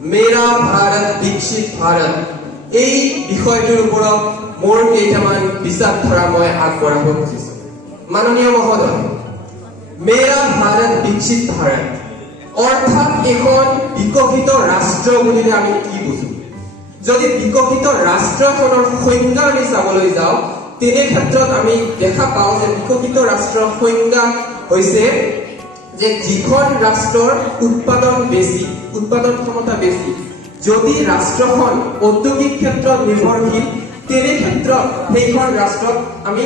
মেৰা ভাৰত বিকশিত ভাৰত এই বিষয়টোৰ ওপৰত মোৰ কেইটামান বিচাৰধাৰা মই আগবঢ়াব খুজিছো। মাননীয় মহোদয়, মেৰা ভাৰত বিকশিত ভাৰত অৰ্থাৎ এখন বিকশিত ৰাষ্ট্ৰ বুলিলে আমি কি বুজো? যদি বিকশিত ৰাষ্ট্ৰখনৰ সংজ্ঞা আমি চাবলৈ যাওঁ, তেনে ক্ষেত্ৰত আমি দেখা পাওঁ যে বিকশিত ৰাষ্ট্ৰৰ সংজ্ঞা হৈছে যে যিখন ৰাষ্ট্ৰৰ উৎপাদন বেছি, উৎপাদন ক্ষমতা বেছি। যদি ৰাষ্ট্ৰখন ঔদ্যোগিক ক্ষেত্ৰত নিৰ্ভৰশীল, তেনে ক্ষেত্ৰত সেইখন ৰাষ্ট্ৰক আমি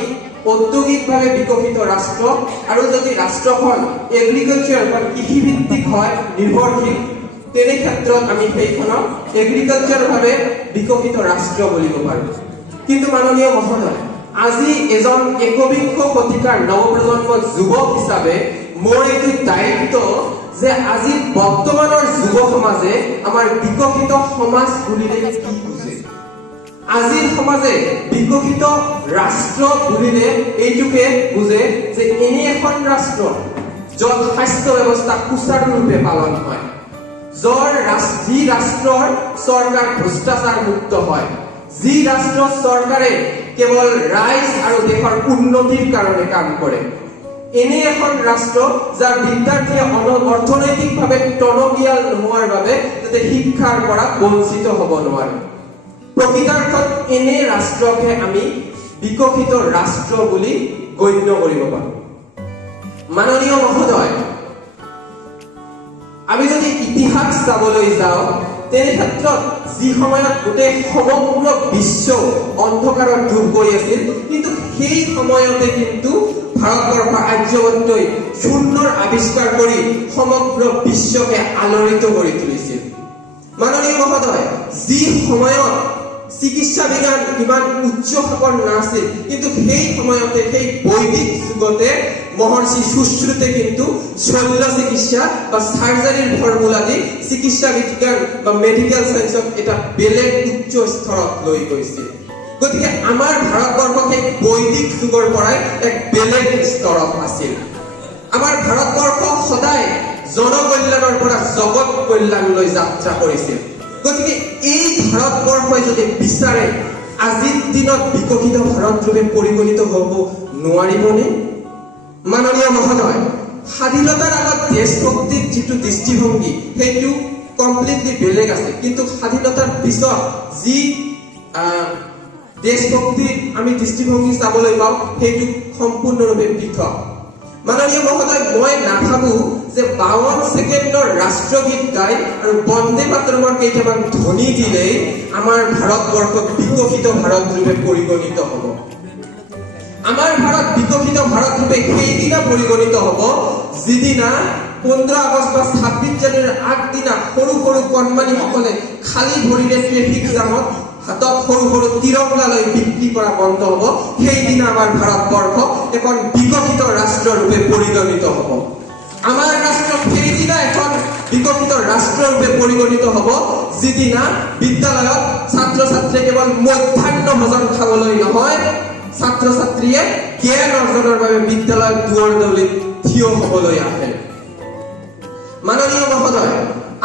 ঔদ্যোগিকভাৱে বিকশিত ৰাষ্ট্ৰ, আৰু যদি ৰাষ্ট্ৰখন এগ্ৰিকালচাৰ বা কৃষিভিত্তিক হয় নিৰ্ভৰশীল, তেনে ক্ষেত্ৰত আমি সেইখনক এগ্ৰিকালচাৰভাৱে বিকশিত ৰাষ্ট্ৰ বুলিব পাৰোঁ। কিন্তু মাননীয় মহোদয়, আজি এজন একবিংশ শতিকাৰ নৱপ্ৰজন্মৰ যুৱক হিচাপে মোৰ এইটো দায়িত্ব যে আজি বৰ্তমানৰ যুৱ সমাজে আমাৰ বিকশিত সমাজ বুলিলে কি বুজে। আজিৰ সমাজে বিকশিত ৰাষ্ট্ৰ বুলিলে এইটোকে বুজে যে এনে এখন ৰাষ্ট্ৰ য'ত স্বাস্থ্য ব্যৱস্থা সুচাৰুৰূপে পালন হয়, যি ৰাষ্ট্ৰৰ চৰকাৰ ভ্ৰষ্টাচাৰ মুক্ত হয়, যি ৰাষ্ট্ৰৰ চৰকাৰে কেৱল ৰাইজ আৰু দেশৰ উন্নতিৰ কাৰণে কাম কৰে, এনে এখন ৰাষ্ট্ৰ যাৰ বিদ্যাৰ্থীয়ে অৰ্থনৈতিকভাৱে টনকিয়াল নোহোৱাৰ বাবে যাতে শিক্ষাৰ পৰা বঞ্চিত হ'ব নোৱাৰে। প্ৰকৃতাৰ্থত এনে ৰাষ্ট্ৰকে আমি বিকশিত ৰাষ্ট্ৰ বুলি গণ্য কৰিব পাৰোঁ। মাননীয় মহোদয়, আমি যদি ইতিহাস চাবলৈ যাওঁ, তেনে ক্ষেত্ৰত যি সময়ত গোটেই সমগ্ৰ বিশ্ব অন্ধকাৰত ডুব গৈ আছিল, কিন্তু সেই সময়তে কিন্তু ভাৰতবৰ্ষ আৰ্যভট্টই শূন্যৰ আৱিষ্কাৰ কৰি সমগ্ৰ বিশ্বকে আলোড়িত কৰি তুলিছিল। মাননীয় মহোদয়, যি সময়ত চিকিৎসা বিজ্ঞান ইমান উচ্চ খাপৰ নাছিল, কিন্তু সেই সময়তে সেই বৈদিক যুগতে মহৰ্ষি সুশ্ৰুতে কিন্তু শল্য চিকিৎসা বা চাৰ্জাৰীৰ ফৰ্মুলা দি চিকিৎসা বিজ্ঞান বা মেডিকেল চায়েন্সক এটা বেলেগ উচ্চ স্তৰত লৈ গৈছিল। গতিকে আমাৰ ভাৰতবৰ্ষ সেই বৈদিক যুগৰ পৰাই এক বেলেগ স্তৰত আছিল। আমাৰ ভাৰতবৰ্ষ সদায় জনকল্যাণৰ পৰা জগত কল্যাণলৈ যাত্ৰা কৰিছিল। গতিকে এই ভাৰতবৰ্ষই যদি বিচাৰে আজিৰ দিনত বিকশিত ভাৰত ৰূপে পৰিগণিত হ'ব নোৱাৰিবনে? মাননীয় মহোদয়, স্বাধীনতাৰ আগত দেশভক্তিৰ যিটো দৃষ্টিভংগী সেইটো কমপ্লিটলি বেলেগ আছে, কিন্তু স্বাধীনতাৰ পিছত যি দেশভক্তিৰ আমি দৃষ্টিভংগী চাবলৈ পাওঁ সেইটো সম্পূৰ্ণৰূপে পৃথক। মাননীয় মহোদয়, মই নাভাবো যে 52 ছেকেণ্ডৰ ৰাষ্ট্ৰগীত গাই আৰু বন্দে মাতৰমৰ কেইটামান ধ্বনি দিলেই আমাৰ ভাৰতবৰ্ষক বিকশিত ভাৰত ৰূপে পৰিগণিত হ'ব। আমাৰ ভাৰত বিকশিত ভাৰত ৰূপে সেইদিনা পৰিগণিত হ'ব যিদিনা 15 আগষ্ট বা 26 জানুৱাৰীৰ আগদিনা সৰু সৰু কণমানিসকলে খালী ভৰিৰে ট্ৰেফিক জামত হাতত সৰু সৰু তিৰংগা লৈ বিক্ৰী কৰা বন্ধ হ'ব। সেইদিনা আমাৰ ভাৰতবৰ্ষ এখন বিকশিত ৰাষ্ট্ৰ ৰূপে পৰিগণিত হ'ব। আমাৰ ৰাষ্ট্ৰ সেইদিনা এখন বিকশিত ৰাষ্ট্ৰ ৰূপে পৰিগণিত হ'ব যিদিনা বিদ্যালয়ত ছাত্ৰ ছাত্ৰীয়ে কেৱল মধ্যাহ্ন ভোজন খাবলৈ নহয়, ছাত্ৰ ছাত্ৰীয়ে জ্ঞান অৰ্জনৰ বাবে বিদ্যালয়ত দুৱাৰ দলিত থিয় হ'বলৈ আহে। মাননীয় মহোদয়,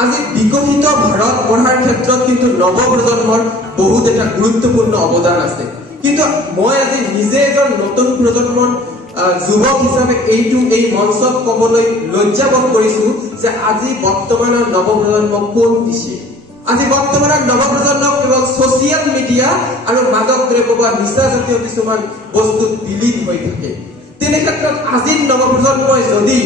আজি বিকশিত ভাৰত গঢ়াৰ ক্ষেত্ৰত কিন্তু নৱপ্ৰজন্মৰ বহুত এটা গুৰুত্বপূৰ্ণ অৱদান আছে। কিন্তু মই আজি নিজে এজন নতুন প্ৰজন্মৰ যুৱক হিচাপে এই মঞ্চত ক'বলৈ লজ্জাবোধ কৰিছো যে আজি বৰ্তমানৰ নৱপ্ৰজন্ম কোন দিছে। আজি বৰ্তমানৰ নৱপ্ৰজন্মক কেৱল ছচিয়েল মিডিয়া আৰু মাদক দ্ৰব্য বা নিচাজাতীয় কিছুমান বস্তুত বিলীন হৈ থাকে। তেনে ক্ষেত্ৰত আজিৰ নৱপ্ৰজন্মই যদি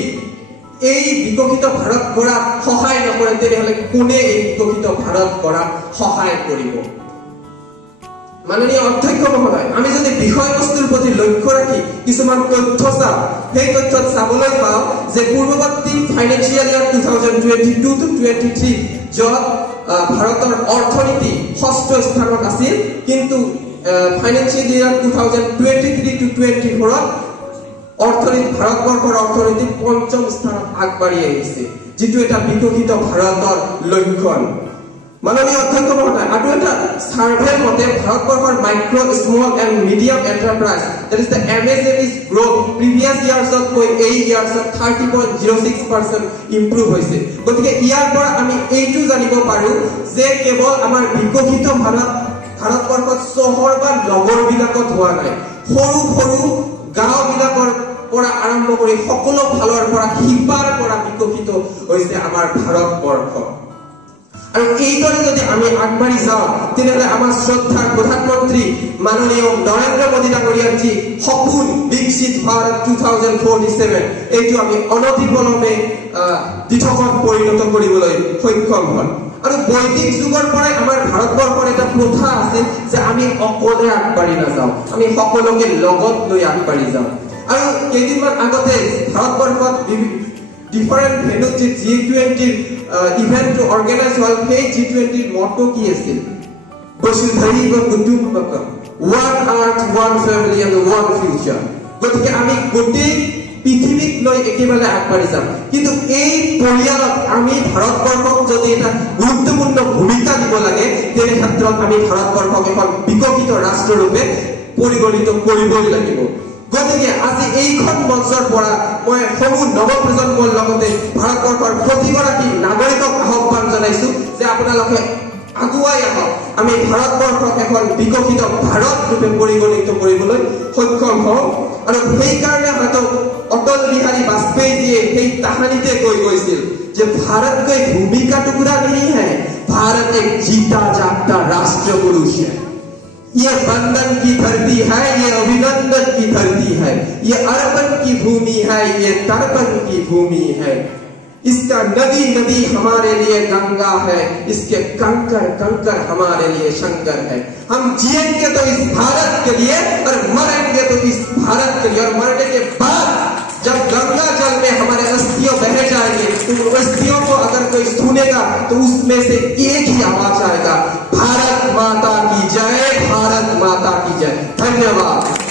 এই বিকশিত ভাৰত গঢ়াত সহায় নকৰে, তেনেহলে কোনে এই বিকশিত ভাৰত গঢ়াত সহায় কৰিব? মাননীয় অধ্যক্ষ মহোদয়, আমি যদি বিষয়বস্তুৰ প্ৰতি লক্ষ্য ৰাখি কিছুমান তথ্য চাওঁ, সেই তথ্যত চাবলৈ পাওঁ যে পূৰ্বৱৰ্তী ফাইনেন্সিয়েল ইয়াৰ 2022-23 য'ত ভাৰতৰ অৰ্থনীতি 6ষ্ঠ স্থানত আছিল, কিন্তু ফাইনেন্সিয়েল ইয়াৰ 2023-24 ভাৰতবৰ্ষৰ অৰ্থনীতি 5ম স্থানত আগবাঢ়ি আহিছে, যিটো এটা বিকশিত ভাৰতৰ লক্ষণ। মাননীয় অধ্যক্ষ মহোদয়, আৰু এটা সাৰ্ভে মতে ভাৰতবৰ্ষৰ micro small and medium enterprise that is the MSME's growth previous ইয়াৰ্ছত কৈ এই ইয়াৰ্ছত 30.06% ইম্প্ৰুভ হৈছে। গতিকে ইয়াৰ পৰা আমি এইটো জানিব পাৰো যে কেৱল আমাৰ বিকশিত ভাৰতবৰ্ষত চহৰ বা নগৰবিলাকত হোৱা নাই, সৰু সৰু গাঁওবিলাকৰ পৰা আৰম্ভ কৰি সকলো ফালৰ পৰা সিপাৰ পৰা বিকশিত হৈছে আমাৰ ভাৰতবৰ্ষ। আৰু এইদৰে যদি আমি আগবাঢ়ি যাওঁ তেনেহলে আমাৰ শ্ৰদ্ধাৰ প্ৰধানমন্ত্ৰী মাননীয় নৰেন্দ্ৰ মোদী ডাঙৰীয়াৰ যি সপোন বিকশিত ভাৰত 2047 এইটো আমি অনতিপলমে দিঠকত পৰিণত কৰিবলৈ সক্ষম হম। আৰু বৈদিক যুগৰ পৰাই আমাৰ ভাৰতবৰ্ষৰ এটা প্ৰথা আছে যে আমি অকলে আগবাঢ়ি নাযাওঁ, আমি সকলোকে লগত লৈ আগবাঢ়ি যাওঁ। আৰু কেইদিনমান আগতে ভাৰতবৰ্ষত ডিফাৰেণ্ট ভেন্যুত যে G20 ইভেন্ট অৰ্গেনাইজ হল, সেই G20 মটো কি আছিল? বসুধৈব কুটুম্বকম, one earth, one family and one future. গতিকে আমি গোটেই পৃথিৱীক লৈ একেবাৰে আগবাঢ়ি যাম, কিন্তু এই পৰিয়ালত আমি ভাৰতবৰ্ষক যদি এটা গুৰুত্বপূৰ্ণ ভূমিকা দিব লাগে তেনে ক্ষেত্ৰত আমি ভাৰতবৰ্ষক এখন বিকশিত ৰাষ্ট্ৰৰূপে পৰিগণিত কৰিবই লাগিব। গতিকে আজি এইখন মঞ্চৰ পৰা মই সমূহ নৱপ্ৰজন্মৰ লগতে ভাৰতবৰ্ষৰ প্ৰতিগৰাকী নাগৰিকক আহ্বান জনাইছো যে আপোনালোকে আগুৱাই আহক, আমি ভাৰতবৰ্ষক এখন বিকশিত ভাৰত ৰূপে পৰিগণিত কৰিবলৈ সক্ষম হওঁ। আৰু সেইকাৰণে হয়তো অটল বিহাৰী বাজপেয়ীজীয়ে সেই তাহানিতে কৈ গৈছিল যে ভাৰত कोई भूमि का टुकड़ा नहीं है, भारत एक जीता जागता राष्ट्र पुरुष है। ये बंधन की धरती है, ये अभिनंदन की धरती है, ये अर्पण की भूमि है, ये तर्पण की भूमि है। इसका नदी नदी हमारे लिए गंगा है, इसके कंकर कंकर हमारे लिए शंकर है। हम जिएंगे तो इस भारत के लिए और मरेंगे तो इस भारत के लिए, और मरने के बाद जब गंगा जल में हमारे अस्थियों बह जाएंगे तो उन अस्थियों को अगर कोई सुनेगा तो उसमें से एक ही आवाज आएगा, भारत माता की जय, भारत माता की जय। धन्यवाद।